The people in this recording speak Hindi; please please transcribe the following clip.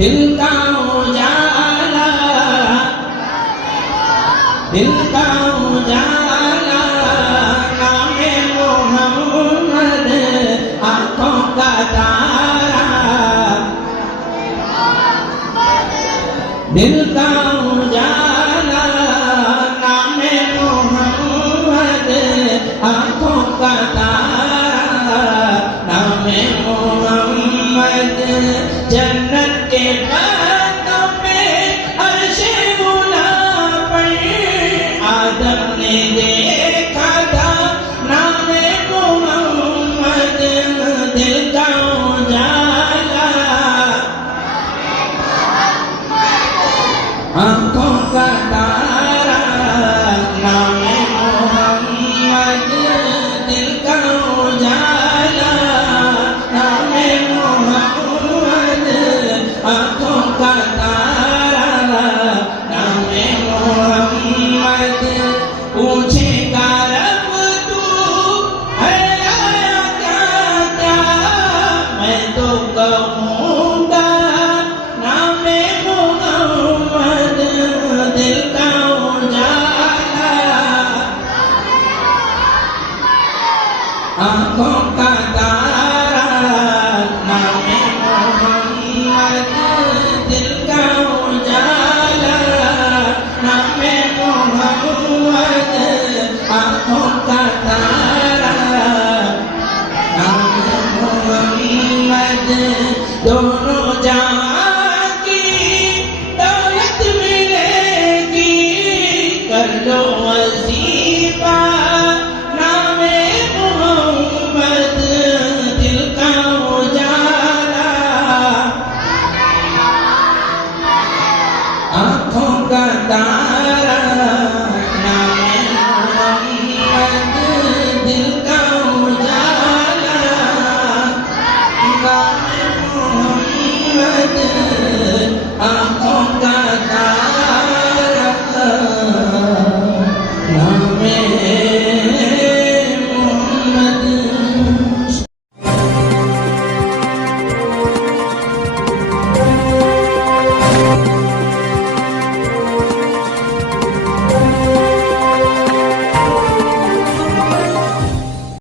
दिल का उजाला, दिल का उजाला, नामे मोहम्मद आँखों का तारा, दिल का उजाला, नामे मोहम्मद आँखों का तारा, नामे मोहम्मद जन्नत के बातों में अर्शे उला पर आदम ने देखा था नामे मोहम्मद, दिल का उजाला, आँखों का तारा, नामे मोहम्मद, दिल का उजाला, नामे मोहम्मद, आँखों का तारा, नामे मोहम्मद। पूछेगा रब तू है आया क्या क्या, मैं तो कहूँगा नामे मोहम्मद, दिल का उजाला, आँखों का